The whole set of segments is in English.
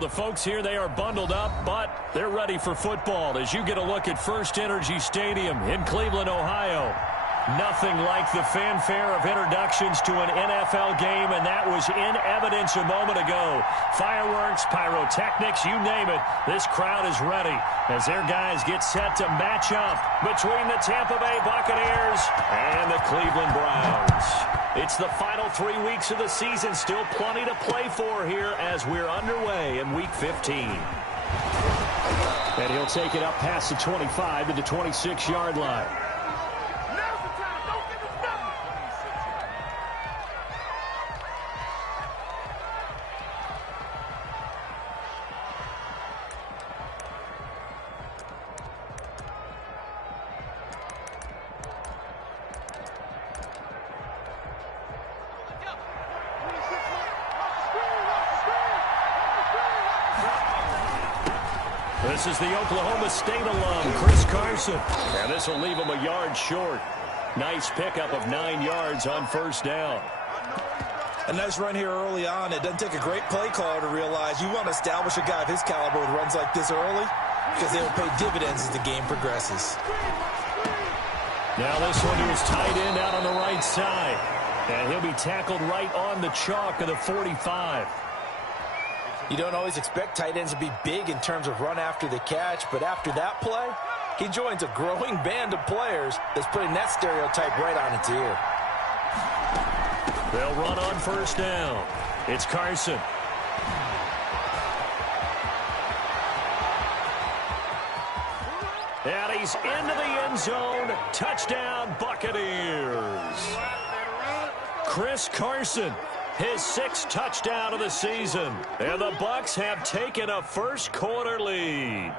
The folks here, they are bundled up, but they're ready for football as you get a look at First Energy Stadium in Cleveland, Ohio. Nothing like the fanfare of introductions to an NFL game, and that was in evidence a moment ago. Fireworks, pyrotechnics, you name it. This crowd is ready as their guys get set to match up between the Tampa Bay Buccaneers and the Cleveland Browns. It's the final 3 weeks of the season. Still plenty to play for here as we're underway in Week 15. And he'll take it up past the 25 to the 26-yard line. This is the Oklahoma State alum, Chris Carson. And this will leave him a yard short. Nice pickup of 9 yards on first down. A nice run here early on. It doesn't take a great play caller to realize you want to establish a guy of his caliber with runs like this early because they will pay dividends as the game progresses. Now this one to his tight end out on the right side. And he'll be tackled right on the chalk of the 45. You don't always expect tight ends to be big in terms of run after the catch, but after that play, he joins a growing band of players that's putting that stereotype right on its ear. They'll run on first down. It's Carson. And he's into the end zone. Touchdown, Buccaneers. Chris Carson. His 6th touchdown of the season. And the Bucs have taken a first-quarter lead.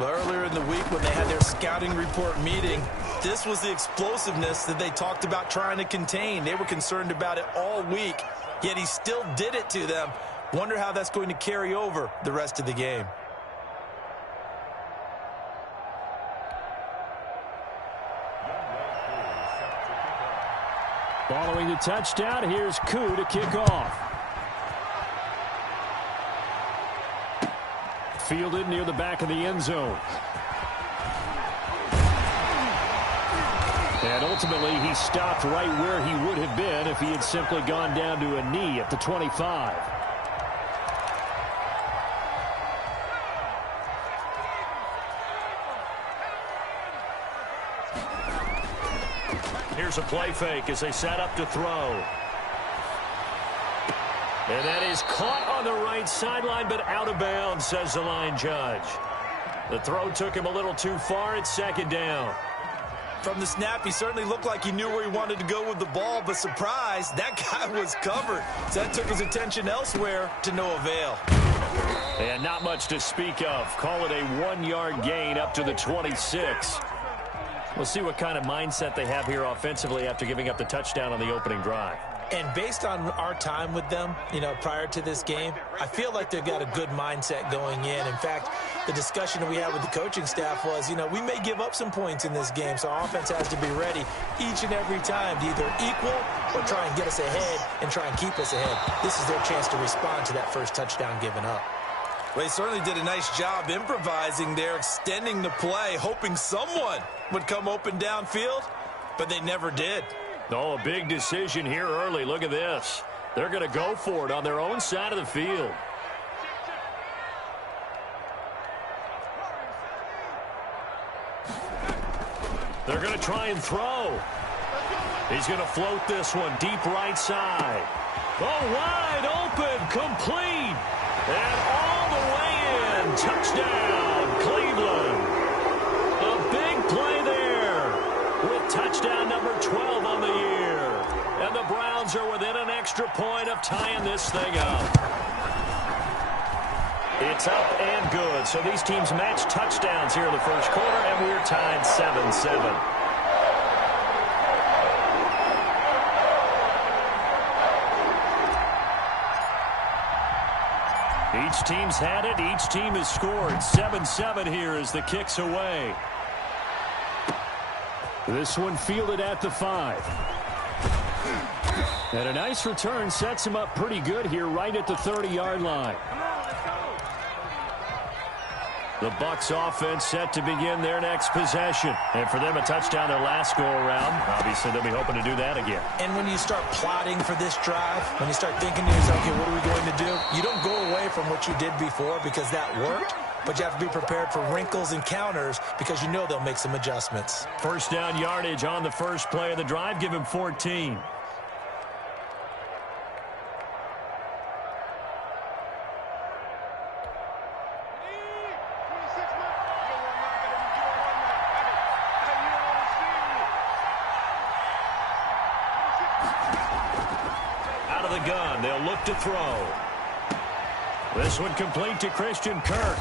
Well, earlier in the week when they had their scouting report meeting, this was the explosiveness that they talked about trying to contain. They were concerned about it all week, yet he still did it to them. Wonder how that's going to carry over the rest of the game. Following the touchdown, here's Koo to kick off. Fielded near the back of the end zone. And ultimately, he stopped right where he would have been if he had simply gone down to a knee at the 25. Here's a play fake as they set up to throw. And that is caught on the right sideline, but out of bounds, says the line judge. The throw took him a little too far. It's second down. From the snap, he certainly looked like he knew where he wanted to go with the ball, but surprise, that guy was covered. So that took his attention elsewhere to no avail. And not much to speak of. Call it a 1-yard gain up to the 26. We'll see what kind of mindset they have here offensively after giving up the touchdown on the opening drive. And based on our time with them, prior to this game, I feel like they've got a good mindset going in. In fact, the discussion that we had with the coaching staff was, we may give up some points in this game, so our offense has to be ready each and every time to either equal or try and get us ahead and try and keep us ahead. This is their chance to respond to that first touchdown given up. Well, they certainly did a nice job improvising there, extending the play, hoping someone would come open downfield, but they never did. Oh, a big decision here early. Look at this. They're going to go for it on their own side of the field. They're going to try and throw. He's going to float this one deep right side. Oh, wide open, complete. And all the way in. Touchdown, Cleveland. A big play there with touchdown number 12 on the year. And the Browns are within an extra point of tying this thing up. It's up and good. So these teams match touchdowns here in the first quarter, and we're tied 7-7. Each team's had it. Each team has scored. 7-7 here as the kick's away. This one fielded at the 5. And a nice return sets him up pretty good here right at the 30-yard line. The Bucs offense set to begin their next possession. And for them, a touchdown their last go-around. Obviously, they'll be hoping to do that again. And when you start plotting for this drive, when you start thinking to yourself, okay, what are we going to do? You don't go away from what you did before because that worked, but you have to be prepared for wrinkles and counters because you know they'll make some adjustments. First down yardage on the first play of the drive. Give him 14. Gun. They'll look to throw. This one complete to Christian Kirk.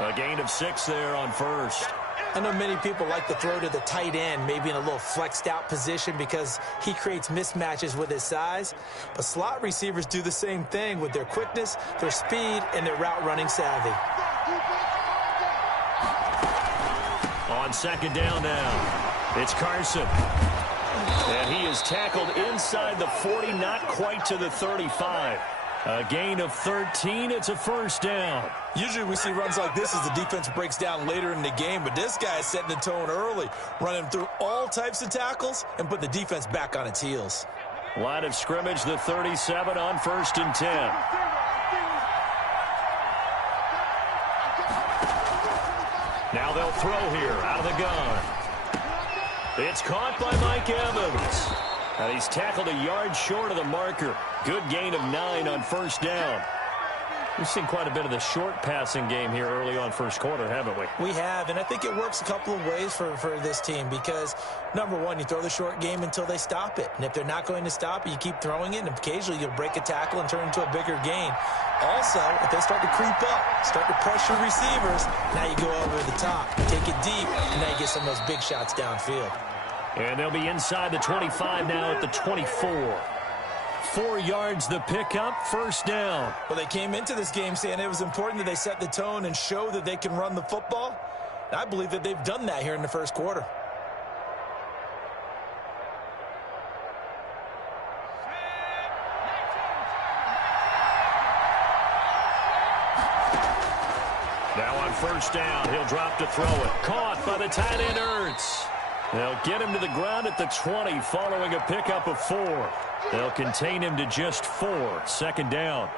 A gain of 6 there on first. I know many people like to throw to the tight end, maybe in a little flexed out position because he creates mismatches with his size. But slot receivers do the same thing with their quickness, their speed, and their route running savvy. On second down now, it's Carson. And he is tackled inside the 40, not quite to the 35. A gain of 13. It's a first down. Usually we see runs like this as the defense breaks down later in the game, but this guy is setting the tone early, running through all types of tackles and put the defense back on its heels. Line of scrimmage, the 37 on first and 10. Now they'll throw here out of the gun. It's caught by Mike Evans. And he's tackled a yard short of the marker. Good gain of 9 on first down. We've seen quite a bit of the short passing game here early on first quarter, haven't we? We have, and I think it works a couple of ways for this team because, number one, you throw the short game until they stop it. And if they're not going to stop it, you keep throwing it, and occasionally you'll break a tackle and turn into a bigger gain. Also, if they start to creep up, start to pressure receivers, now you go over the top, take it deep, and now you get some of those big shots downfield. And they'll be inside the 25 now at the 24. 4 yards the pickup, first down. Well, they came into this game saying it was important that they set the tone and show that they can run the football. And I believe that they've done that here in the first quarter. Now on first down, he'll drop to throw it. Caught by the tight end, Ertz. They'll get him to the ground at the 20 following a pickup of 4. They'll contain him to just 4. Second down.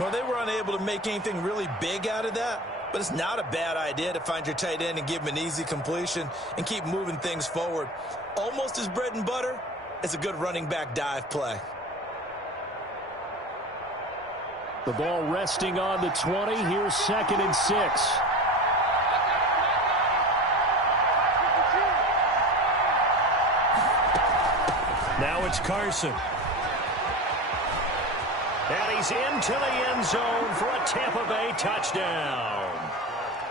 Well, they were unable to make anything really big out of that, but it's not a bad idea to find your tight end and give him an easy completion and keep moving things forward. Almost as bread and butter as a good running back dive play. The ball resting on the 20. Here's 2nd and 6. Now it's Carson. And he's into the end zone for a Tampa Bay touchdown.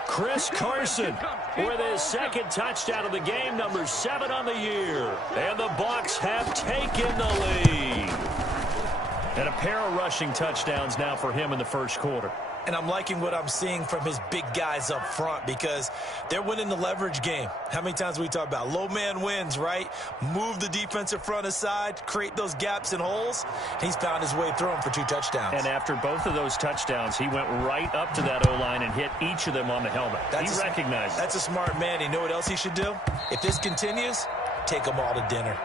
Chris Carson with his 2nd touchdown of the game, number 7 on the year. And the Bucs have taken the lead. And a pair of rushing touchdowns now for him in the first quarter. And I'm liking what I'm seeing from his big guys up front because they're winning the leverage game. How many times we talk about low man wins, right? Move the defensive front aside, create those gaps and holes. He's found his way through them for 2 touchdowns. And after both of those touchdowns, he went right up to that O-line and hit each of them on the helmet. He recognized it. That's a smart man. You know what else he should do? If this continues, take them all to dinner.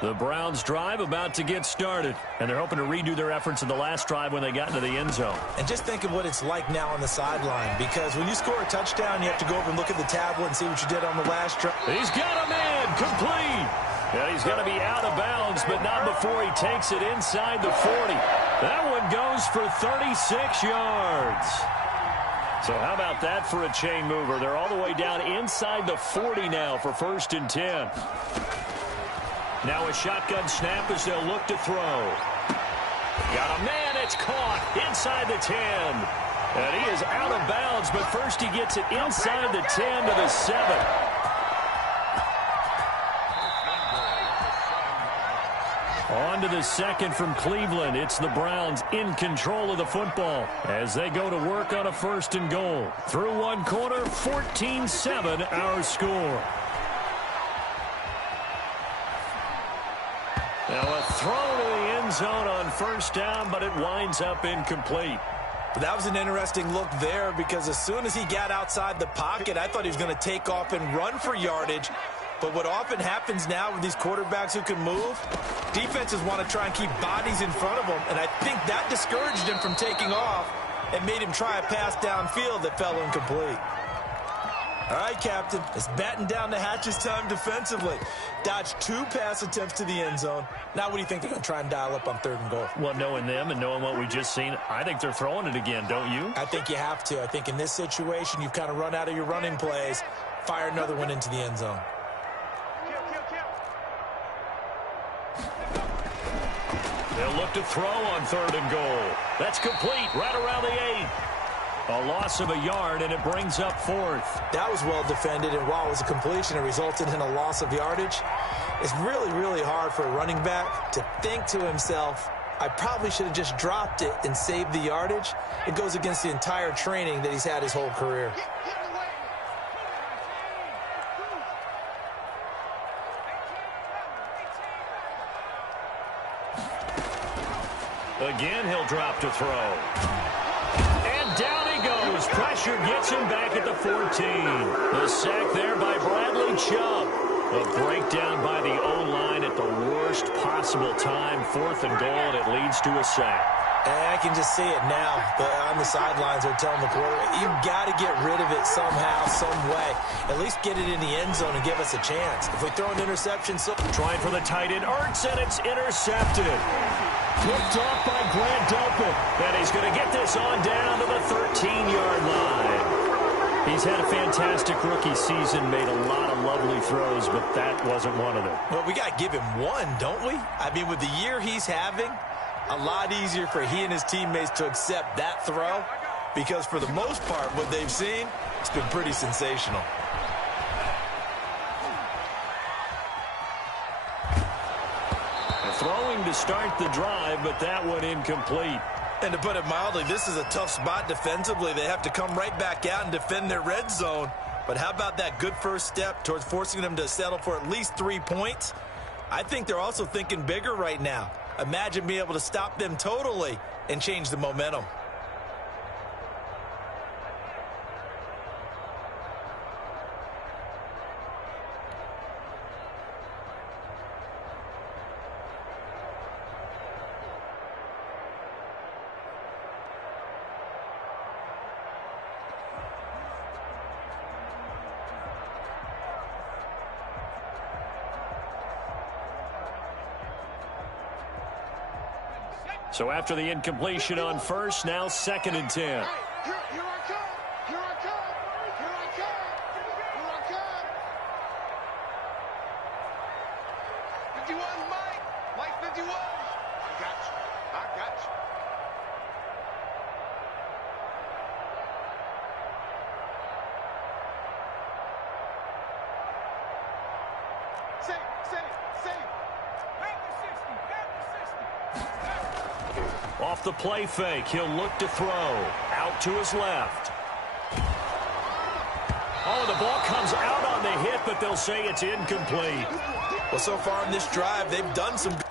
The Browns drive about to get started, and they're hoping to redo their efforts in the last drive when they got into the end zone. And just think of what it's like now on the sideline, because when you score a touchdown, you have to go over and look at the tablet and see what you did on the last drive. He's got a man, complete. Yeah, he's going to be out of bounds, but not before he takes it inside the 40. That one goes for 36 yards. So how about that for a chain mover? They're all the way down inside the 40 now for 1st and 10. Now a shotgun snap as they'll look to throw. Got a man, it's caught inside the 10. And he is out of bounds, but first he gets it inside the 10 to the 7. On to the 2nd from Cleveland. It's the Browns in control of the football as they go to work on a 1st and goal. Through 1 quarter, 14-7 our score. Now a throw to the end zone on first down, but it winds up incomplete. That was an interesting look there because as soon as he got outside the pocket, I thought he was going to take off and run for yardage. But what often happens now with these quarterbacks who can move, defenses want to try and keep bodies in front of them, and I think that discouraged him from taking off and made him try a pass downfield that fell incomplete. All right, Captain, it's batten down the hatches time defensively. Dodged 2 pass attempts to the end zone. Now what do you think they're going to try and dial up on 3rd and goal? Well, knowing them and knowing what we just seen, I think they're throwing it again, don't you? I think you have to. I think in this situation, you've kind of run out of your running plays. Fire another one into the end zone. They'll look to throw on 3rd and goal. That's complete right around the 8. A loss of a yard, and it brings up 4th. That was well defended, and while it was a completion, it resulted in a loss of yardage. It's really, really hard for a running back to think to himself, I probably should have just dropped it and saved the yardage. It goes against the entire training that he's had his whole career. Again, he'll drop to throw. And down he goes. Pressure gets him back at the 14. The sack there by Bradley Chubb. A breakdown by the O-line at the worst possible time. 4th and goal, and it leads to a sack. I can just see it now. On the sidelines, they're telling the quarterback, you've got to get rid of it somehow, some way. At least get it in the end zone and give us a chance. If we throw an interception... Trying for the tight end, Ertz, and it's intercepted. Picked off by Grant Delpit. And he's going to get this on down to the 13-yard line. He's had a fantastic rookie season, made a lot of lovely throws, but that wasn't one of them. Well, we got to give him one, don't we? I mean, with the year he's having, a lot easier for he and his teammates to accept that throw because for the most part, what they've seen, it's been pretty sensational. Throwing to start the drive, but that one incomplete. And to put it mildly, this is a tough spot defensively. They have to come right back out and defend their red zone. But how about that good first step towards forcing them to settle for at least 3 points? I think they're also thinking bigger right now. Imagine being able to stop them totally and change the momentum. So after the incompletion on first, now 2nd and 10. Here I come. Here I come. Here I come. Here I come. 51, Mike. Mike 51. I got you. I got you. Save. Back to 60. Back to 60. Off the play fake, he'll look to throw. Out to his left. Oh, the ball comes out on the hit, but they'll say it's incomplete. Well, so far in this drive, they've done some good.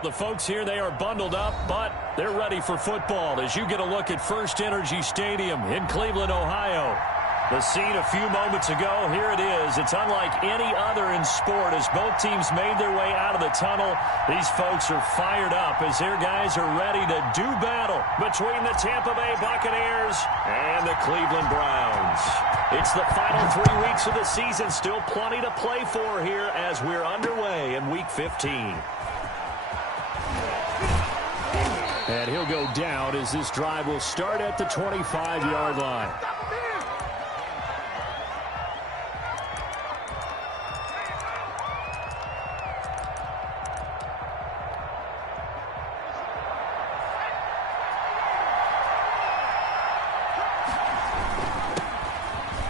The folks here, they are bundled up, but they're ready for football as you get a look at First Energy Stadium in Cleveland, Ohio. The scene a few moments ago, here it is. It's unlike any other in sport as both teams made their way out of the tunnel. These folks are fired up as their guys are ready to do battle between the Tampa Bay Buccaneers and the Cleveland Browns. It's the final 3 weeks of the season, still plenty to play for here as we're underway in Week 15. And he'll go down as this drive will start at the 25-yard line.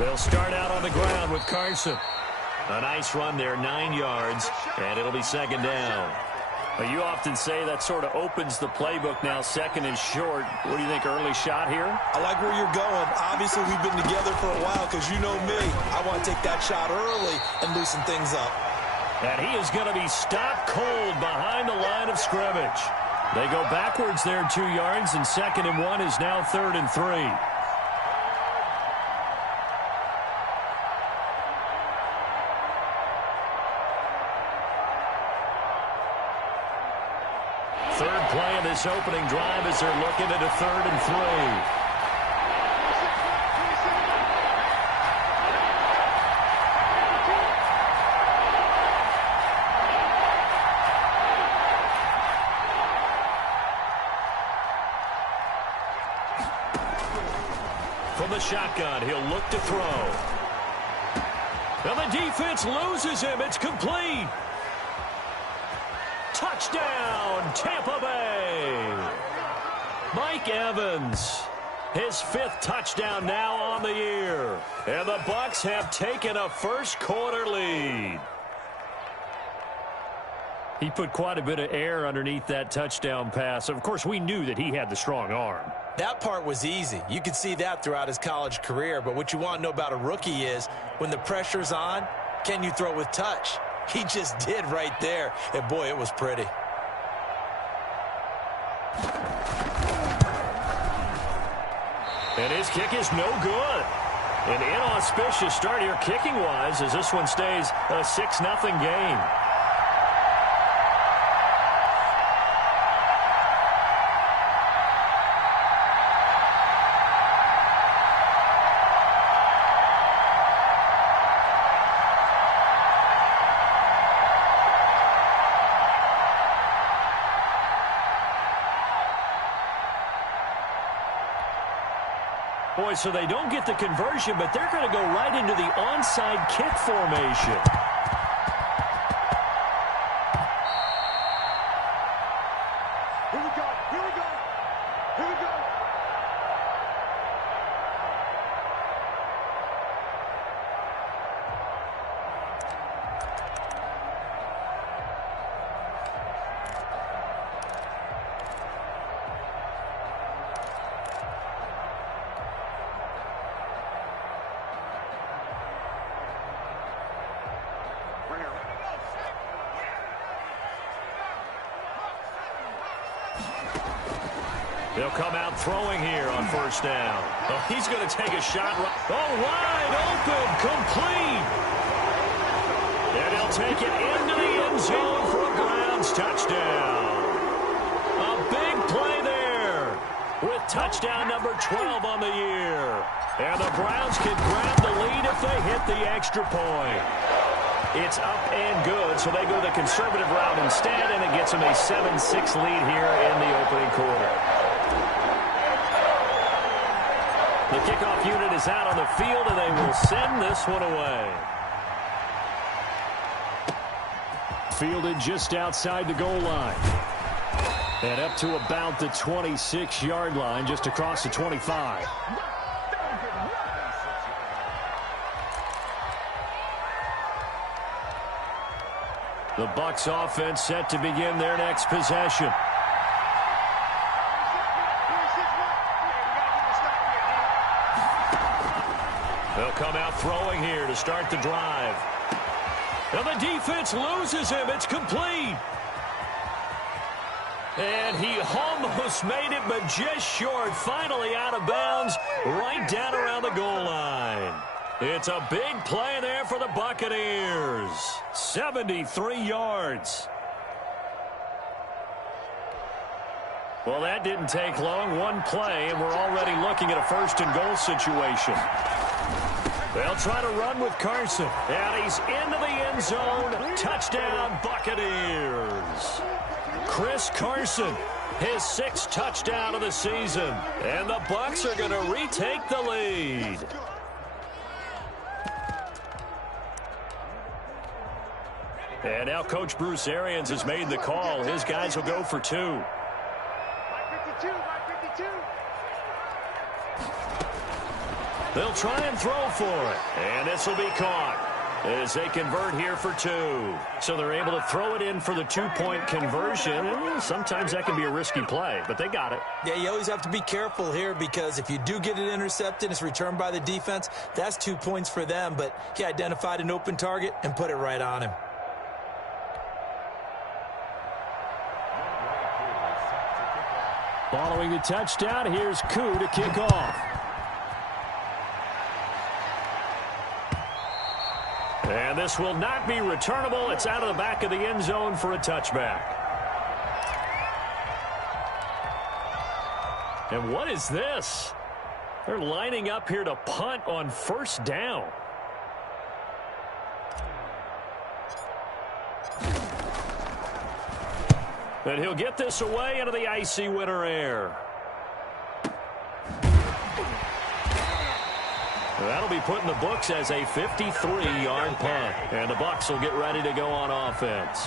They'll start out on the ground with Carson. A nice run there, 9 yards, and it'll be second down. You often say that sort of opens the playbook now, second and short. What do you think, early shot here? I like where you're going. Obviously, we've been together for a while because you know me. I want to take that shot early and loosen things up. And he is going to be stopped cold behind the line of scrimmage. They go backwards there 2 yards, and second and 1 is now third and 3. Third play of this opening drive as they're looking at a third and 3. From the shotgun, he'll look to throw. And the defense loses him. It's complete. Touchdown, Tampa Bay. Mike Evans, his 5th touchdown now on the year. And the Bucs have taken a first-quarter lead. He put quite a bit of air underneath that touchdown pass. Of course, we knew that he had the strong arm. That part was easy. You could see that throughout his college career. But what you want to know about a rookie is when the pressure's on, can you throw with touch? He just did right there. And, boy, it was pretty. And his kick is no good. An inauspicious start here kicking-wise as this one stays a 6-0 game. Boy, so they don't get the conversion, but they're going to go right into the onside kick formation. Here we go. Here we go. Here we go. They'll come out throwing here on first down. Oh, he's going to take a shot. Oh, wide open, complete. And he'll take it into the end zone for a Browns touchdown. A big play there with touchdown number 12 on the year. And the Browns can grab the lead if they hit the extra point. It's up and good, so they go the conservative route instead, and it gets them a 7-6 lead here in the opening quarter. The kickoff unit is out on the field, and they will send this one away. Fielded just outside the goal line. And up to about the 26-yard line, just across the 25. The Bucs offense set to begin their next possession. They'll come out throwing here to start the drive. And the defense loses him. It's complete. And he almost made it, but just short. Finally out of bounds, right down around the goal line. It's a big play there for the Buccaneers. 73 yards. Well, that didn't take long. One play, and we're already looking at a first-and-goal situation. They'll try to run with Carson. And he's into the end zone. Touchdown, Buccaneers. Chris Carson, his 6th touchdown of the season. And the Bucs are going to retake the lead. And now Coach Bruce Arians has made the call. His guys will go for 2. My 52, my 52. They'll try and throw for it. And this will be caught as they convert here for 2. So they're able to throw it in for the 2-point conversion. Sometimes that can be a risky play, but they got it. Yeah, you always have to be careful here because if you do get it intercepted, it's returned by the defense. That's 2 points for them, but he identified an open target and put it right on him. Following the touchdown, here's Koo to kick off. And this will not be returnable. It's out of the back of the end zone for a touchback. And what is this? They're lining up here to punt on first down. And he'll get this away into the icy winter air. That'll be put in the books as a 53-yard punt. And the Bucs will get ready to go on offense.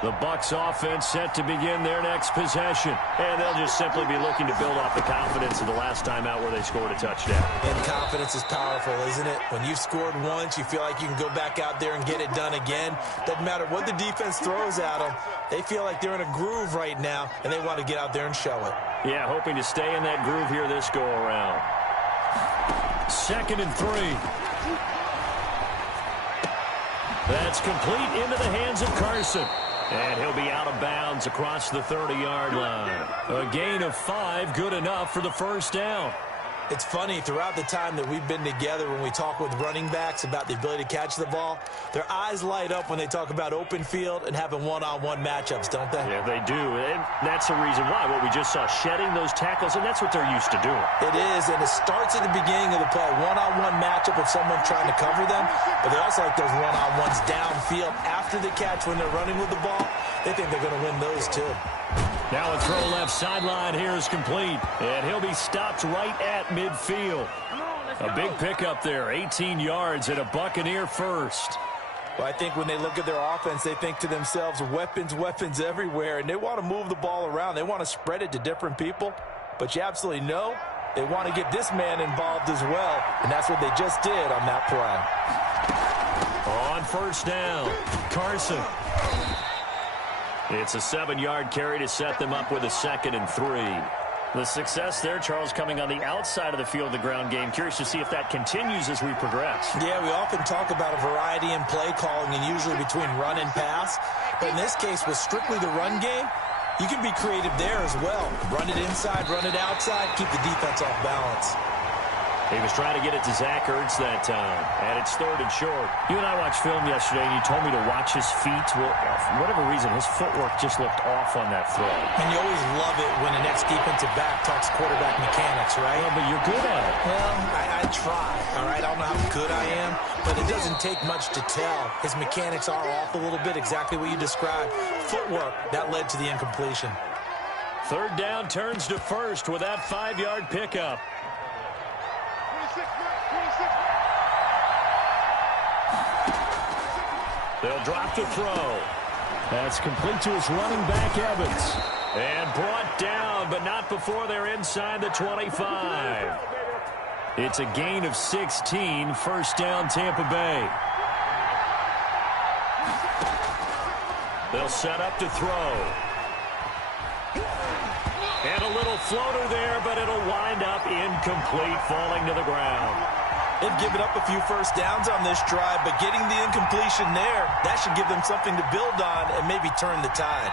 The Bucs offense set to begin their next possession. And they'll just simply be looking to build off the confidence of the last time out where they scored a touchdown. And confidence is powerful, isn't it? When you've scored once, you feel like you can go back out there and get it done again. Doesn't matter what the defense throws at them. They feel like they're in a groove right now, and they want to get out there and show it. Yeah, hoping to stay in that groove here this go-around. 2nd and 3. That's complete into the hands of Carson. And he'll be out of bounds across the 30-yard line. A gain of 5, good enough for the first down. It's funny, throughout the time that we've been together, when we talk with running backs about the ability to catch the ball, their eyes light up when they talk about open field and having one-on-one matchups, don't they? Yeah, they do. And that's the reason why. What we just saw, shedding those tackles, and that's what they're used to doing. It is, and it starts at the beginning of the play. One-on-one matchup with someone trying to cover them, but they also like those one-on-ones downfield after the catch when they're running with the ball. They think they're going to win those, too. Now a throw left sideline here is complete, and he'll be stopped right at midfield. A big pickup there, 18 yards and a Buccaneer first. Well, I think when they look at their offense, they think to themselves, weapons, weapons everywhere, and they want to move the ball around. They want to spread it to different people, but you absolutely know they want to get this man involved as well, and that's what they just did on that play. On first down, Carson. It's a 7-yard carry to set them up with a 2nd and 3. The success there, Charles, coming on the outside of the field, the ground game. Curious to see if that continues as we progress. Yeah, we often talk about a variety in play calling and usually between run and pass. But in this case, with strictly the run game, you can be creative there as well. Run it inside, run it outside, keep the defense off balance. He was trying to get it to Zach Ertz that time, and it's 3rd and short. You and I watched film yesterday, and you told me to watch his feet. Well, for whatever reason, his footwork just looked off on that throw. And you always love it when an ex-defensive back talks quarterback mechanics, right? Well, but you're good at it. Well, I try, all right? I don't know how good I am, but it doesn't take much to tell. His mechanics are off a little bit, exactly what you described. Footwork, that led to the incompletion. 3rd down turns to first with that 5-yard pickup. They'll drop the throw. That's complete to his running back, Evans. And brought down, but not before they're inside the 25. It's a gain of 16, first down Tampa Bay. They'll set up to throw. And a little floater there, but it'll wind up incomplete, falling to the ground. They've given up a few first downs on this drive, but getting the incompletion there, that should give them something to build on and maybe turn the tide.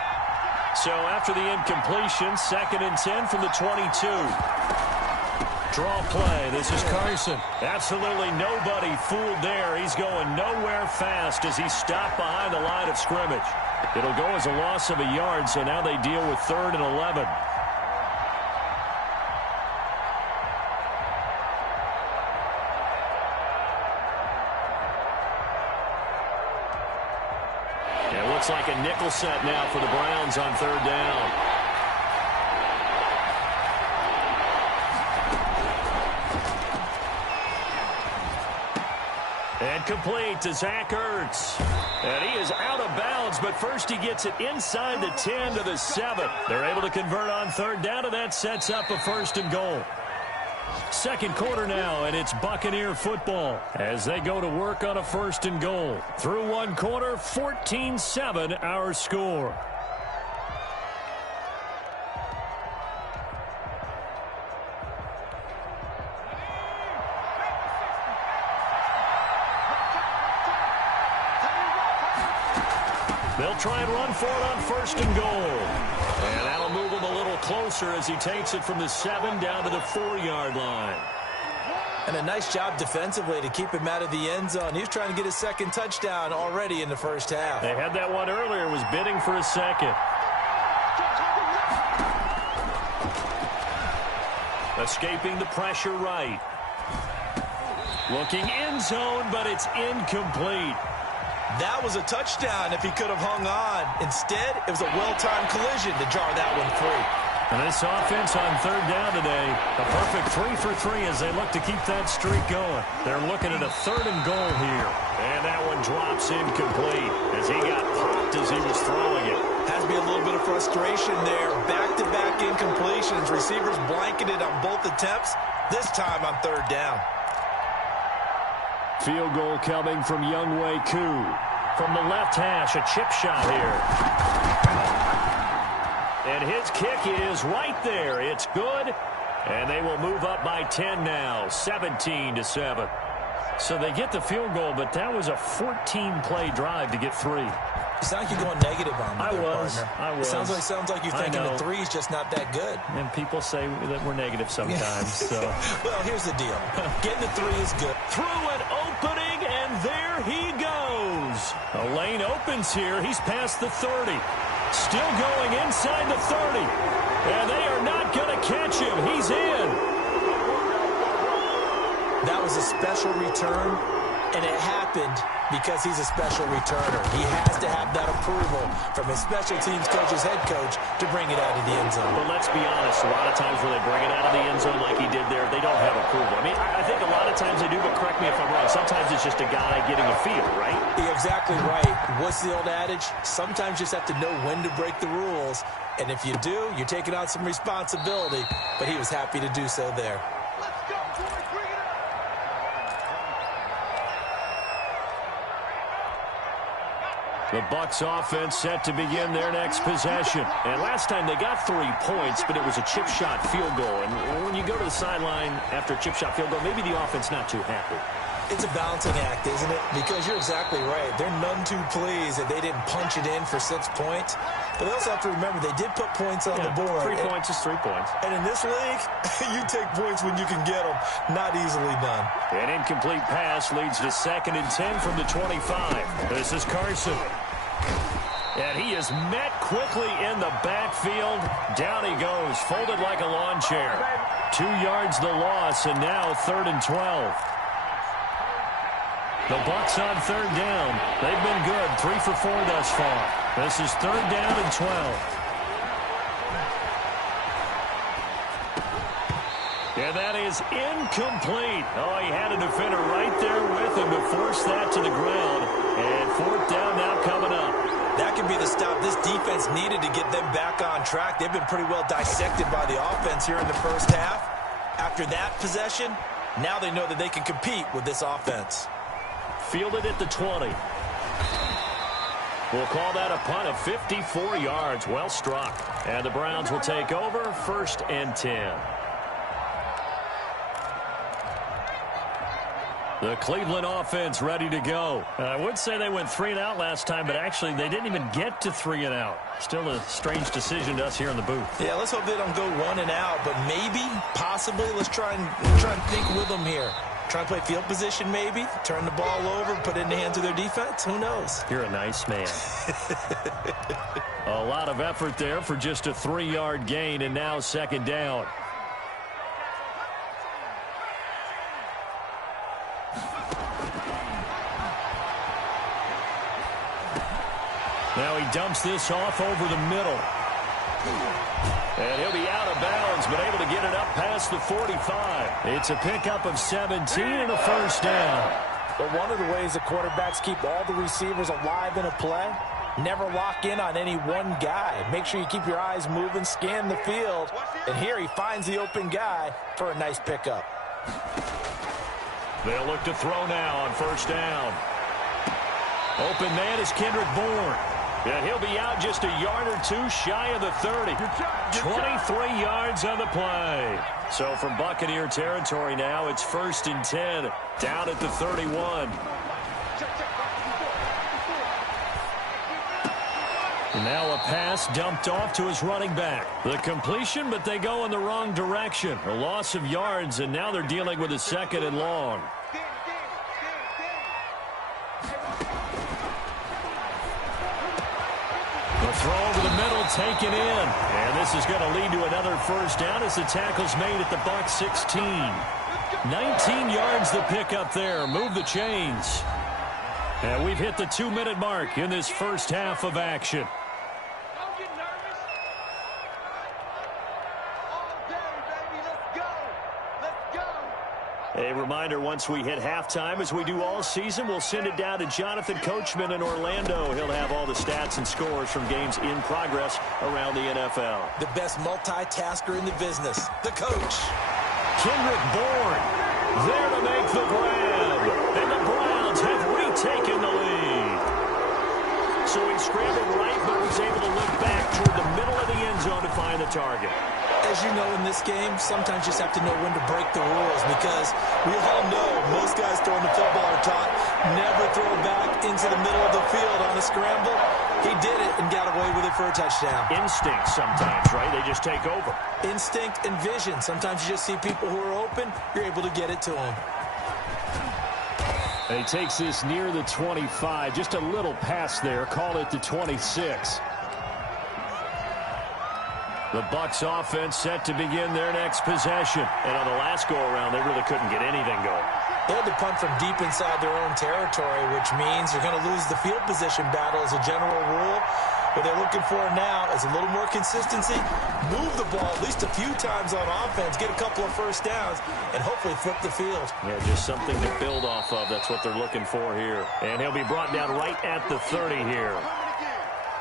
So after the incompletion, 2nd and 10 from the 22. Draw play. This is Carson. Absolutely nobody fooled there. He's going nowhere fast as he stopped behind the line of scrimmage. It'll go as a loss of a yard, so now they deal with 3rd and 11. It looks like a nickel set now for the Browns on 3rd down. And complete to Zach Ertz. And he is out of bounds, but first he gets it inside the 10 to the 7. They're able to convert on 3rd down, and that sets up a 1st and goal. 2nd quarter now, and it's Buccaneer football as they go to work on a 1st and goal. Through 1 quarter, 14-7 our score. They'll try and run for it on 1st and goal. And that'll move him a little closer as he takes it from the 7 down to the 4-yard line. And a nice job defensively to keep him out of the end zone. He's trying to get his 2nd touchdown already in the 1st half. They had that one earlier, was bidding for a 2nd. Escaping the pressure right. Looking end zone, but it's incomplete. That was a touchdown if he could have hung on. Instead, it was a well-timed collision to jar that one free. And this offense on 3rd down today, a perfect 3 for 3 as they look to keep that streak going. They're looking at a 3rd and goal here. And that one drops incomplete as he got popped as he was throwing it. Has to be a little bit of frustration there. Back-to-back incompletions. Receivers blanketed on both attempts, this time on 3rd down. Field goal coming from Younghoe Koo. From the left hash, a chip shot here. And his kick is right there. It's good. And they will move up by 10 now, 17-7. So they get the field goal, but that was a 14-play drive to get 3. It sounds like you're going negative on me. I was. It sounds like you're thinking the 3 is just not that good. And people say that we're negative sometimes. So. Well, here's the deal. Getting the 3 is good. Through an opening, and there he goes. A lane opens here. He's past the 30. Still going inside the 30. And they are not going to catch him. He's in. That was a special return, and it happened because he's a special returner. He has to have that approval from his special teams coach's head coach to bring it out of the end zone. But let's be honest, a lot of times when they bring it out of the end zone like he did there, they don't have approval. I mean, I think a lot of times they do, but correct me if I'm wrong. Sometimes it's just a guy getting a feel, right? You're exactly right. What's the old adage? Sometimes you just have to know when to break the rules. And if you do, you're taking on some responsibility. But he was happy to do so there. Let's go, boys. Bring it up. The Bucs offense set to begin their next possession. And last time they got 3 points, but it was a chip shot field goal. And when you go to the sideline after a chip shot field goal, maybe the offense not too happy. It's a balancing act, isn't it? Because you're exactly right. They're none too pleased that they didn't punch it in for 6 points. But they also have to remember they did put points on the board. 3 points is 3 points. And in this league, you take points when you can get them. Not easily done. An incomplete pass leads to 2nd and 10 from the 25. This is Carson. And he is met quickly in the backfield. Down he goes, folded like a lawn chair. 2 yards the loss, and now 3rd and 12. The Bucs on 3rd down. They've been good, 3 for 4 thus far. This is 3rd down and 12. And that is incomplete. Oh, he had a defender right there with him to force that to the ground. And 4th down now coming up. That could be the stop this defense needed to get them back on track. They've been pretty well dissected by the offense here in the 1st half. After that possession, now they know that they can compete with this offense. Fielded at the 20. We'll call that a punt of 54 yards. Well struck. And the Browns will take over 1st and 10. The Cleveland offense ready to go. I would say they went 3 and out last time, but actually they didn't even get to 3 and out. Still a strange decision to us here in the booth. Yeah, let's hope they don't go 1 and out, but maybe, possibly, let's try and think with them here. Try and play field position maybe, turn the ball over, put it in the hands of their defense. Who knows? You're a nice man. A lot of effort there for just a 3-yard gain, and now 2nd down. Now he dumps this off over the middle. And he'll be out of bounds, but able to get it up past the 45. It's a pickup of 17 and a 1st down. But one of the ways the quarterbacks keep all the receivers alive in a play, never lock in on any one guy. Make sure you keep your eyes moving, scan the field. And here he finds the open guy for a nice pickup. They'll look to throw now on 1st down. Open man is Kendrick Bourne. And he'll be out just a yard or 2 shy of the 30. 23 yards on the play. So from Buccaneer territory now, it's 1st and 10, down at the 31. And now a pass dumped off to his running back. The completion, but they go in the wrong direction. A loss of yards, and now they're dealing with a 2nd and long. Throw over the middle, taken in. And this is going to lead to another 1st down as the tackle's made at the Bucs 16. 19 yards the pickup there. Move the chains. And we've hit the 2-minute mark in this 1st half of action. Don't get nervous. All day, baby. Let's go. Let's go. A reminder, once we hit halftime, as we do all season, we'll send it down to Jonathan Coachman in Orlando. He'll have all the stats and scores from games in progress around the NFL. The best multitasker in the business, the coach. Kendrick Bourne there to make the grab. And the Browns have retaken the lead. So he scrambled right, but was able to look back toward the middle of the end zone to find the target. As you know, in this game, sometimes you just have to know when to break the rules, because we all know most guys throwing the football are taught never throw back into the middle of the field on a scramble. He did it and got away with it for a touchdown. Instinct sometimes, right? They just take over. Instinct and vision. Sometimes you just see people who are open, you're able to get it to them. And he takes this near the 25. Just a little pass there. Call it the 26. The Bucs offense set to begin their next possession. And on the last go-around, they really couldn't get anything going. They had to punt from deep inside their own territory, which means you're going to lose the field position battle as a general rule. What they're looking for now is a little more consistency, move the ball at least a few times on offense, get a couple of 1st downs, and hopefully flip the field. Yeah, just something to build off of. That's what they're looking for here. And he'll be brought down right at the 30 here.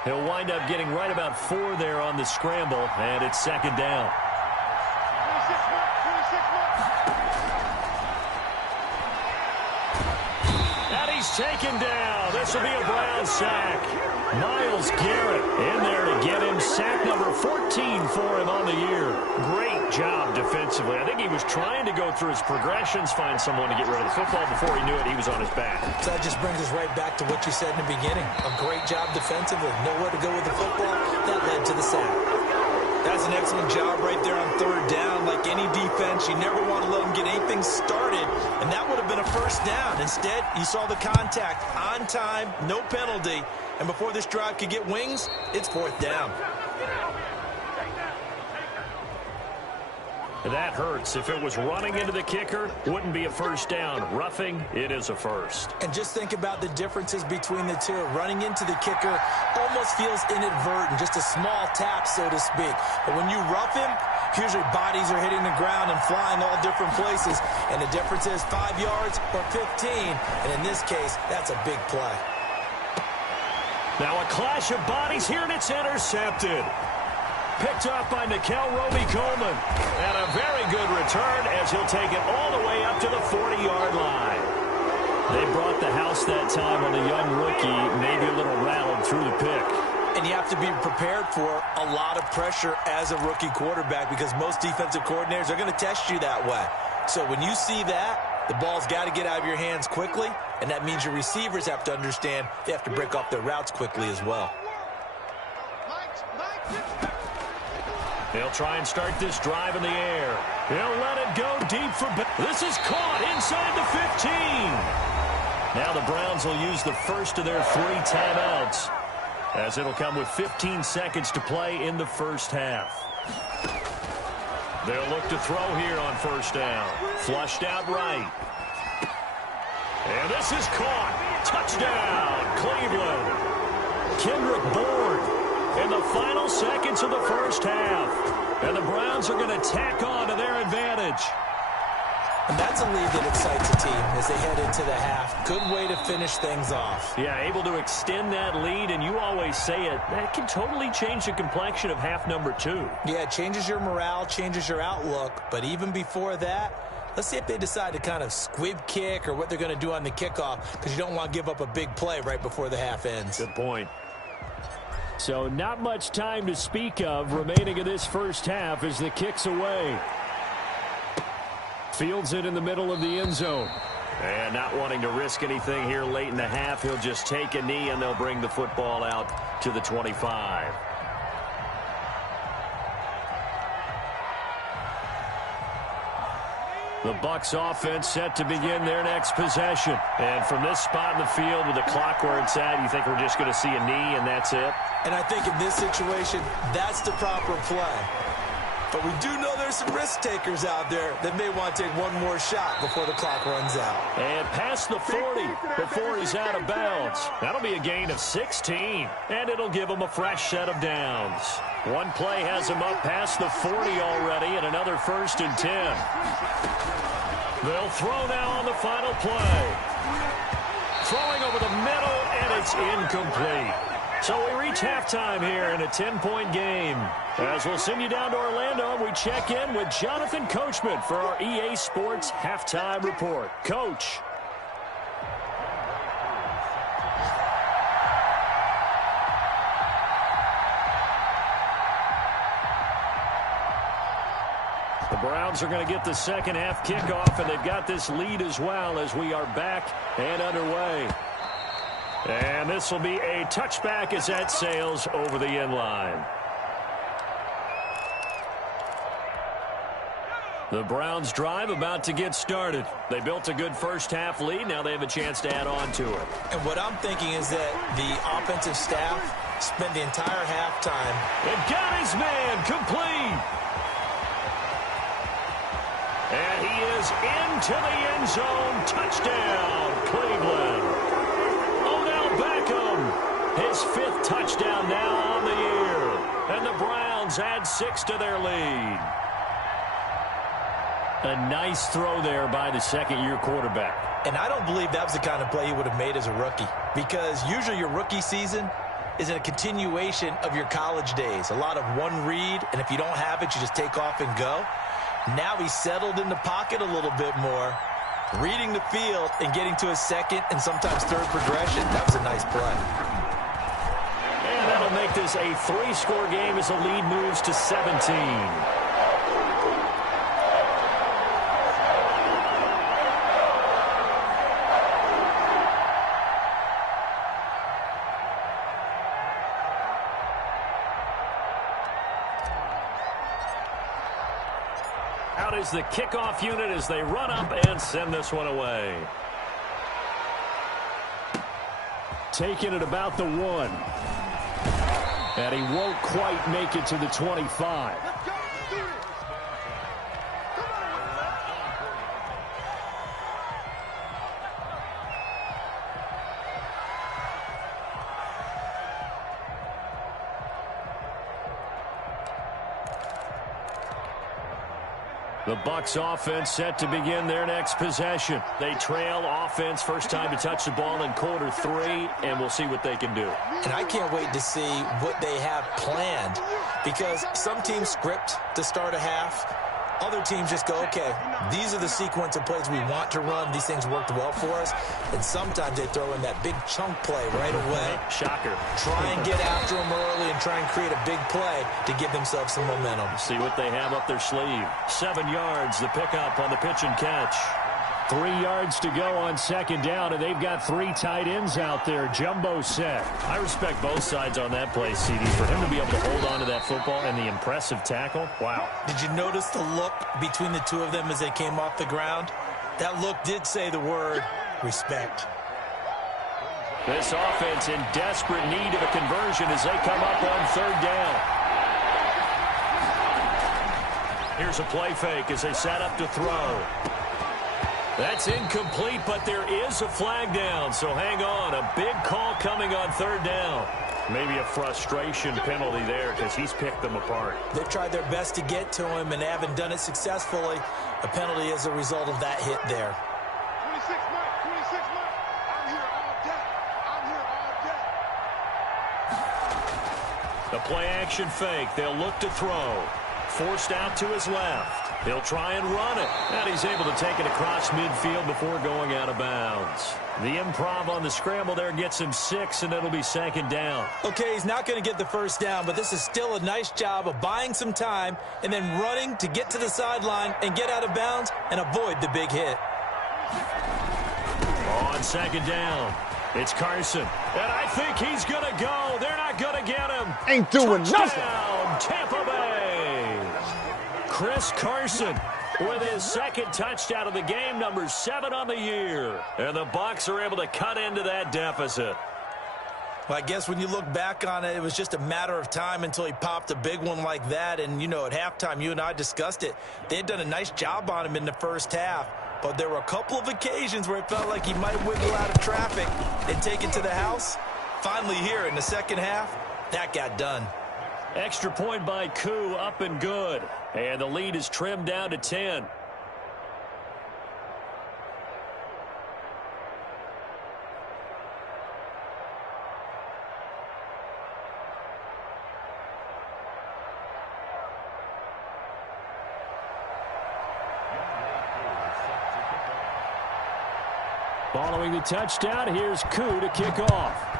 He'll wind up getting right about 4 there on the scramble, and it's 2nd down. 26 And he's taken down. This will be a Brown sack. Myles Garrett in there to get him sack number 14 for him on the year. Great job defensively. I think he was trying to go through his progressions, find someone to get rid of the football. Before he knew it, he was on his back. So that just brings us right back to what you said in the beginning. A great job defensively. Nowhere to go with the football. That led to the sack. That's an excellent job right there on 3rd down. Like any defense, you never want to let them get anything started, and that would have been a 1st down. Instead, you saw the contact on time, no penalty, and before this drive could get wings, it's 4th down. That hurts. If it was running into the kicker, wouldn't be a 1st down. Roughing, it is a 1st. And just think about the differences between the two. Running into the kicker almost feels inadvertent, just a small tap, so to speak. But when you rough him, usually bodies are hitting the ground and flying all different places. And the difference is 5 yards or 15. And in this case, that's a big play. Now a clash of bodies here, and it's intercepted. Picked off by Nickel Roby-Coleman. And a very good return as he'll take it all the way up to the 40-yard line. They brought the house that time on the young rookie, maybe a little rattled through the pick. And you have to be prepared for a lot of pressure as a rookie quarterback because most defensive coordinators are going to test you that way. So when you see that, the ball's got to get out of your hands quickly, and that means your receivers have to understand they have to break off their routes quickly as well. They'll try and start this drive in the air. He'll let it go deep for... This is caught inside the 15. Now the Browns will use the first of their 3 timeouts, as it'll come with 15 seconds to play in the first half. They'll look to throw here on first down. Flushed out right. And this is caught. Touchdown, Cleveland. Kendrick Bourne in the final seconds of the first half. And the Browns are going to tack on to their advantage. And that's a lead that excites a team as they head into the half. Good way to finish things off. Yeah, able to extend that lead, and you always say it, that can totally change the complexion of half number 2. Yeah, it changes your morale, changes your outlook. But even before that, let's see if they decide to kind of squib kick or what they're going to do on the kickoff, because you don't want to give up a big play right before the half ends. Good point. So not much time to speak of remaining in this first half as the kick's away. Fields it in the middle of the end zone. And not wanting to risk anything here late in the half, he'll just take a knee and they'll bring the football out to the 25. The Bucs offense set to begin their next possession. And from this spot in the field with the clock where it's at, you think we're just going to see a knee and that's it? And I think in this situation, that's the proper play. But we do know there's some risk takers out there that may want to take one more shot before the clock runs out. And past the 40 before he's out of bounds. That'll be a gain of 16. And it'll give him a fresh set of downs. One play has him up past the 40 already and another 1st and 10. They'll throw now on the final play. Throwing over the middle, and it's incomplete. So we reach halftime here in a 10-point game. As we'll send you down to Orlando, we check in with Jonathan Coachman for our EA Sports Halftime Report. Coach. The Browns are going to get the second half kickoff, and they've got this lead as well as we are back and underway. And this will be a touchback as that sails over the end line. The Browns drive about to get started. They built a good first half lead. Now they have a chance to add on to it. And what I'm thinking is that the offensive staff spent the entire halftime. And got his man complete. And he is into the end zone. Touchdown, Cleveland. His 5th touchdown now on the year. And the Browns add 6 to their lead. A nice throw there by the second-year quarterback. And I don't believe that was the kind of play he would have made as a rookie, because usually your rookie season is a continuation of your college days. A lot of one read, and if you don't have it, you just take off and go. Now he's settled in the pocket a little bit more, reading the field and getting to his second and sometimes third progression. That was a nice play. And that'll make this a 3-score game as the lead moves to 17. Out is the kickoff unit as they run up and send this one away. Taking it about the 1. And he won't quite make it to the 25. The Bucs offense set to begin their next possession. They trail offense first time to touch the ball in quarter 3, and we'll see what they can do. And I can't wait to see what they have planned, because some teams script to start a half. Other teams just go, okay, these are the sequence of plays we want to run. These things worked well for us. And sometimes they throw in that big chunk play right away. Shocker. Try and get after them early and try and create a big play to give themselves some momentum. See what they have up their sleeve. 7 yards, the pickup on the pitch and catch. 3 yards to go on second down, and they've got 3 tight ends out there. Jumbo set. I respect both sides on that play, CD. For him to be able to hold on to that football and the impressive tackle, wow. Did you notice the look between the two of them as they came off the ground? That look did say the word respect. This offense in desperate need of a conversion as they come up on third down. Here's a play fake as they set up to throw. That's incomplete, but there is a flag down, so hang on. A big call coming on third down. Maybe a frustration penalty there because he's picked them apart. They've tried their best to get to him and haven't done it successfully. A penalty as a result of that hit there. 26 Mike, 26 Mike. I'm here all day. I'm here all day. The play-action fake. They'll look to throw. Forced out to his left. He'll try and run it. And he's able to take it across midfield before going out of bounds. The improv on the scramble there gets him 6, and it'll be second down. Okay, he's not going to get the first down, but this is still a nice job of buying some time and then running to get to the sideline and get out of bounds and avoid the big hit. On second down, it's Carson. And I think he's going to go. They're not going to get him. Ain't doing nothing. Touchdown, Tampa Bay. Chris Carson with his second touchdown of the game, number 7 on the year. And the Bucs are able to cut into that deficit. Well, I guess when you look back on it, it was just a matter of time until he popped a big one like that. And, you know, at halftime, you and I discussed it. They had done a nice job on him in the first half. But there were a couple of occasions where it felt like he might wiggle out of traffic and take it to the house. Finally here in the second half, that got done. Extra point by Koo, up and good. And the lead is trimmed down to 10. Following the touchdown, here's Koo to kick off.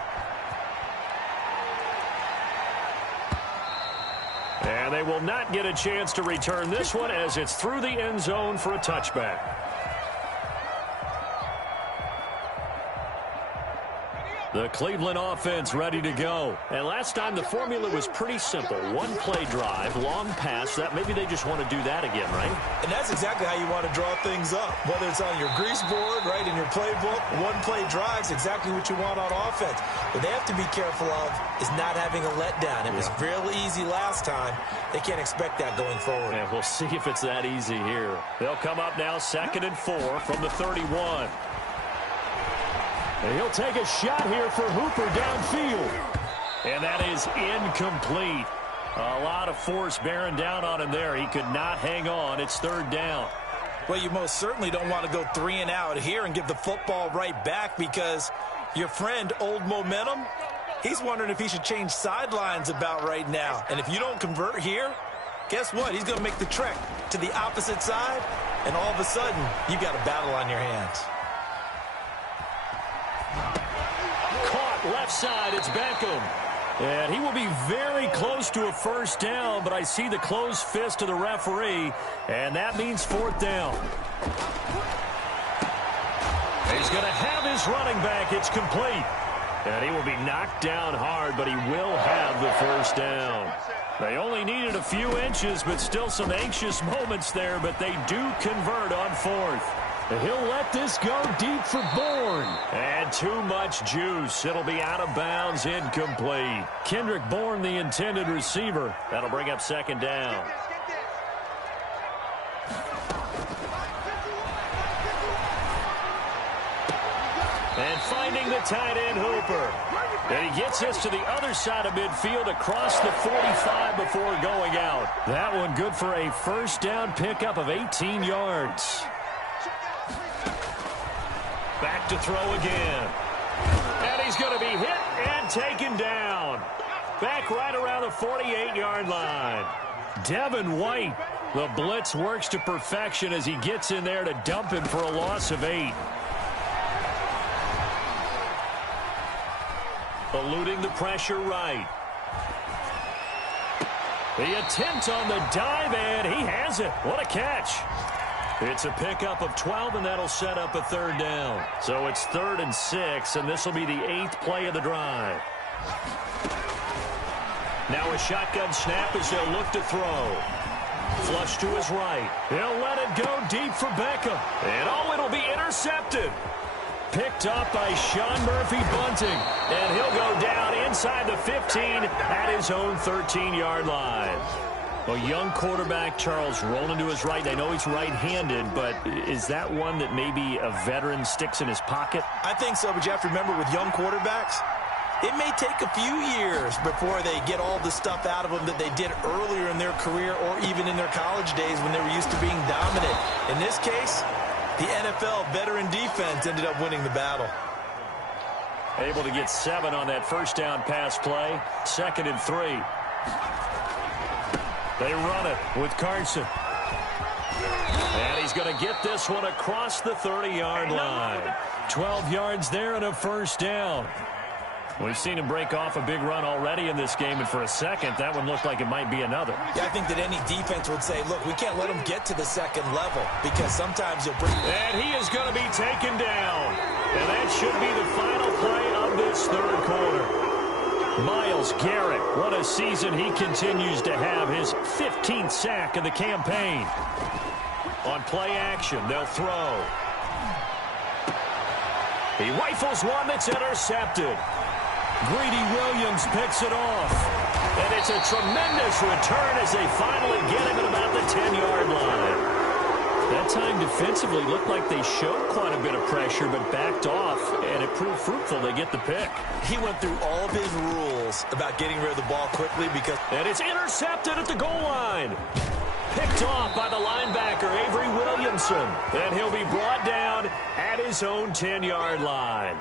And they will not get a chance to return this one as it's through the end zone for a touchback. The Cleveland offense ready to go. And last time the formula was pretty simple. One play drive, long pass. That maybe they just want to do that again, right? And that's exactly how you want to draw things up. Whether it's on your grease board, right, in your playbook, one play drive is exactly what you want on offense. What they have to be careful of is not having a letdown. It was real easy last time. They can't expect that going forward. And we'll see if it's that easy here. They'll come up now 2nd and 4 from the 31. And he'll take a shot here for Hooper downfield. And that is incomplete. A lot of force bearing down on him there. He could not hang on. It's 3rd down. Well, you most certainly don't want to go 3 and out here and give the football right back because your friend, Old Momentum, he's wondering if he should change sidelines about right now. And if you don't convert here, guess what? He's going to make the trek to the opposite side, and all of a sudden, you've got a battle on your hands. Caught left side, it's Beckham. And he will be very close to a first down, but I see the closed fist of the referee, and that means 4th down. He's going to have his running back. It's complete. And he will be knocked down hard, but he will have the first down. They only needed a few inches, but still some anxious moments there, but they do convert on 4th. He'll let this go deep for Bourne. And too much juice. It'll be out of bounds, incomplete. Kendrick Bourne, the intended receiver. That'll bring up 2nd down. And finding the tight end, Hooper. And he gets us to the other side of midfield across the 45 before going out. That one good for a first down pickup of 18 yards. Back to throw again. And he's going to be hit and taken down. Back right around the 48-yard line. Devin White The blitz works to perfection as he gets in there to dump him for a loss of 8. Eluding the pressure right. The attempt on the dive, and he has it. What a catch. It's a pickup of 12, and that'll set up a 3rd down. So it's 3rd and 6, and this will be the 8th play of the drive. Now a shotgun snap as they'll look to throw. Flush to his right. He'll let it go deep for Beckham. And it'll be intercepted. Picked up by Sean Murphy-Bunting. And he'll go down inside the 15 at his own 13-yard line. A young quarterback, Charles, rolling to his right. I know he's right-handed, but is that one that maybe a veteran sticks in his pocket? I think so, but you have to remember with young quarterbacks, it may take a few years before they get all the stuff out of them that they did earlier in their career or even in their college days when they were used to being dominant. In this case, the NFL veteran defense ended up winning the battle. Able to get 7 on that first down pass play. 2nd and 3. They run it with Carson. And he's going to get this one across the 30-yard line. 12 yards there and a first down. We've seen him break off a big run already in this game, and for a second, that one looked like it might be another. Yeah, I think that any defense would say, look, we can't let him get to the second level because sometimes you'll bring... And he is going to be taken down. And that should be the final play of this 3rd quarter. Myles Garrett, what a season he continues to have. His 15th sack of the campaign. On play action, they'll throw. He rifles one that's intercepted. Greedy Williams picks it off. And it's a tremendous return as they finally get him at about the 10-yard line. That time defensively looked like they showed quite a bit of pressure but backed off, and it proved fruitful. They get the pick. He went through all of his rules about getting rid of the ball quickly because... And it's intercepted at the goal line. Picked off by the linebacker, Avery Williamson. And he'll be brought down at his own 10-yard line.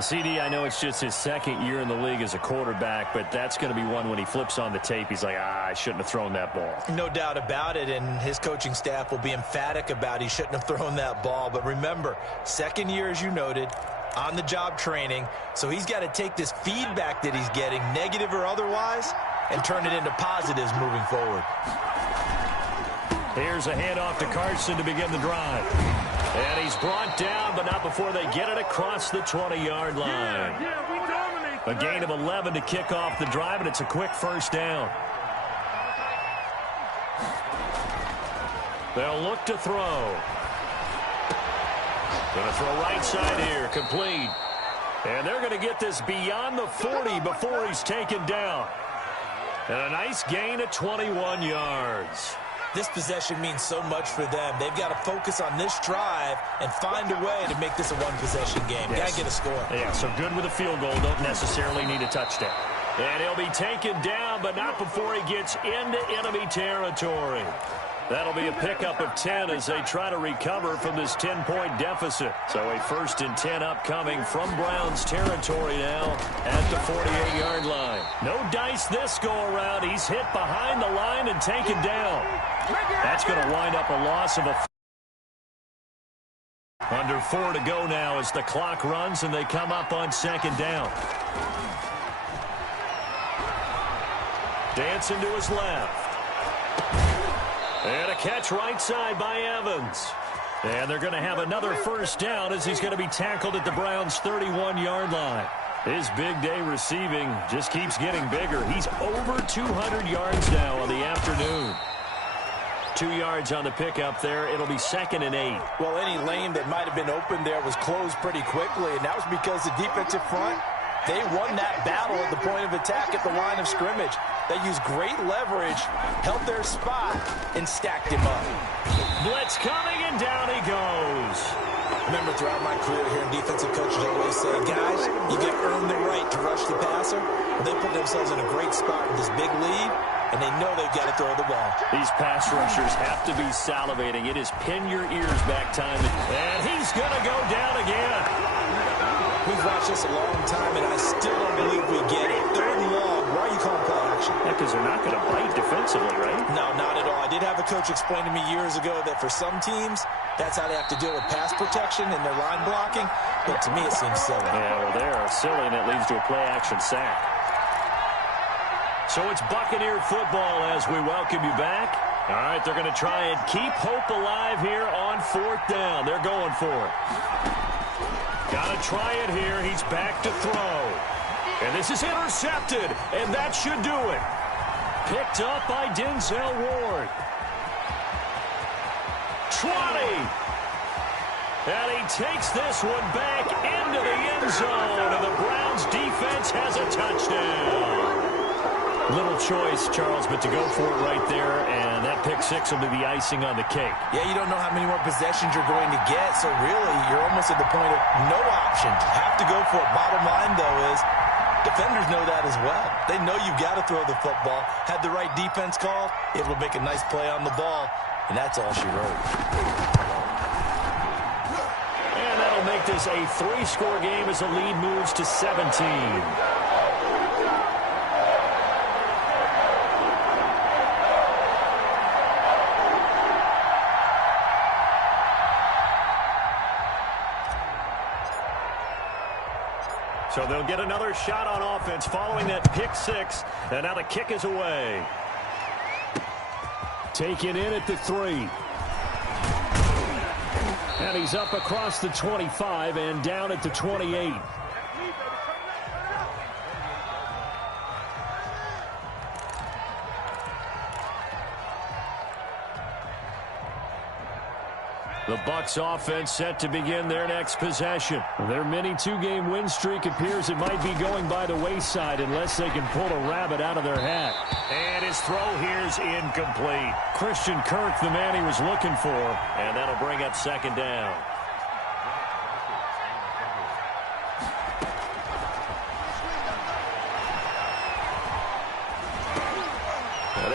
CD, I know it's just his 2nd year in the league as a quarterback, but that's going to be one when he flips on the tape. He's like, I shouldn't have thrown that ball. No doubt about it, and his coaching staff will be emphatic about he shouldn't have thrown that ball. But remember, 2nd year, as you noted, on-the-job training, so he's got to take this feedback that he's getting, negative or otherwise, and turn it into positives moving forward. Here's a handoff to Carson to begin the drive. And he's brought down, but not before they get it across the 20-yard line. A gain of 11 to kick off the drive, and it's a quick first down. They'll look to throw. Going to throw right side here, complete. And they're going to get this beyond the 40 before he's taken down. And a nice gain of 21 yards. This possession means so much for them. They've got to focus on this drive and find a way to make this a one-possession game. Yes. Got to get a score. Yeah, so good with a field goal. Don't necessarily need a touchdown. And he'll be taken down, but not before he gets into enemy territory. That'll be a pickup of 10 as they try to recover from this 10-point deficit. So a 1st and 10 upcoming from Browns territory now at the 48-yard line. No dice this go-around. He's hit behind the line and taken down. That's going to wind up a loss of a... Under 4 to go now as the clock runs and they come up on 2nd down. Dancing to his left. And a catch right side by Evans. And they're going to have another first down as he's going to be tackled at the Browns' 31-yard line. His big day receiving just keeps getting bigger. He's over 200 yards now on the afternoon. 2 yards on the pickup there. It'll be 2nd and 8. Well, any lane that might have been open there was closed pretty quickly, and that was because the defensive front, they won that battle at the point of attack at the line of scrimmage. They used great leverage, held their spot, and stacked him up. Blitz coming, and down he goes. Remember, throughout my career here in defensive coaches, I always say, guys, you get earned the right to rush the passer. They put themselves in a great spot with this big lead, and they know they've got to throw the ball. These pass rushers have to be salivating. It is pin your ears back time. And he's going to go down again. We've watched this a long time, and I still don't believe we get it. 3rd and long. Why are you calling play action? because they're not going to bite defensively, right? No, not at all. I did have a coach explain to me years ago that for some teams, that's how they have to deal with pass protection and their line blocking. But to me, it seems silly. Yeah, well, they're silly, and it leads to a play-action sack. So it's Buccaneer football as we welcome you back. All right, they're going to try and keep hope alive here on 4th down. They're going for it. Got to try it here. He's back to throw. And this is intercepted, and that should do it. Picked up by Denzel Ward. 20. And he takes this one back into the end zone, and the Browns defense has a touchdown. Little choice, Charles, but to go for it right there, and that pick six will be the icing on the cake. Yeah, you don't know how many more possessions you're going to get, so really you're almost at the point of no option. Have to go for it. Bottom line, though, is defenders know that as well. They know you've got to throw the football. Had the right defense call, able to make a nice play on the ball, and that's all she wrote. And that'll make this a 3-score game as the lead moves to 17. So they'll get another shot on offense following that pick six. And now the kick is away. Taken in at the 3. And he's up across the 25 and down at the 28. The Bucs offense set to begin their next possession. Their mini 2-game win streak appears it might be going by the wayside unless they can pull a rabbit out of their hat. And his throw here's incomplete. Christian Kirk, the man he was looking for, and that'll bring up 2nd down.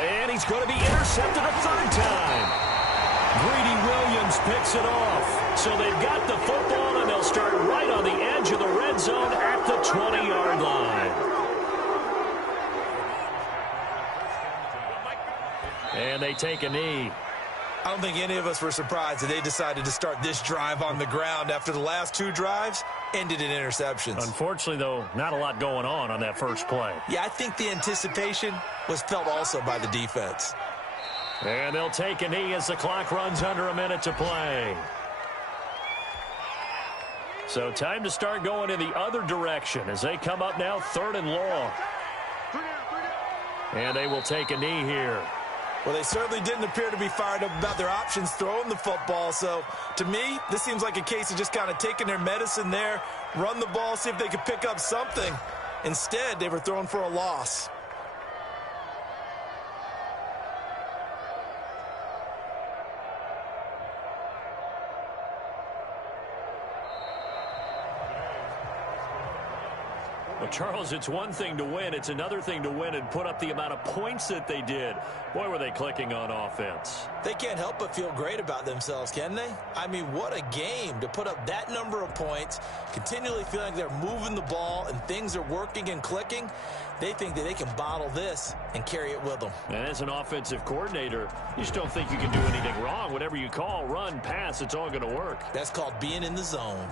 And he's going to be intercepted a 3rd time. Greedy Williams picks it off. So they've got the football, and they'll start right on the edge of the red zone at the 20-yard line. And they take a knee. I don't think any of us were surprised that they decided to start this drive on the ground after the last 2 drives ended in interceptions. Unfortunately, though, not a lot going on that first play. Yeah, I think the anticipation was felt also by the defense. And they'll take a knee as the clock runs under a minute to play. So time to start going in the other direction as they come up now 3rd and long. And they will take a knee here. Well, they certainly didn't appear to be fired up about their options throwing the football. So, to me, this seems like a case of just kind of taking their medicine there, run the ball, see if they could pick up something. Instead, they were throwing for a loss. Well, Charles, it's one thing to win. It's another thing to win and put up the amount of points that they did. Boy, were they clicking on offense. They can't help but feel great about themselves, can they? I mean, what a game to put up that number of points, continually feeling like they're moving the ball and things are working and clicking. They think that they can bottle this and carry it with them. And as an offensive coordinator, you just don't think you can do anything wrong. Whatever you call, run, pass, it's all going to work. That's called being in the zone.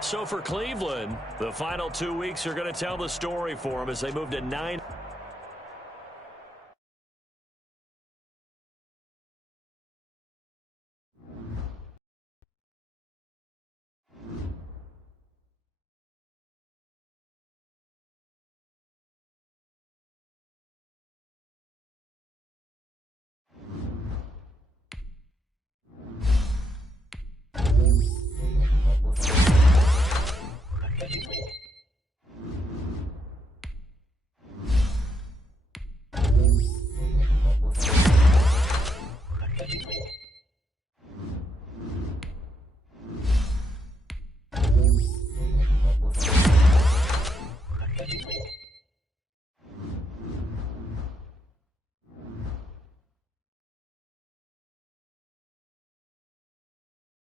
So for Cleveland, the final 2 weeks are going to tell the story for them as they move to 9.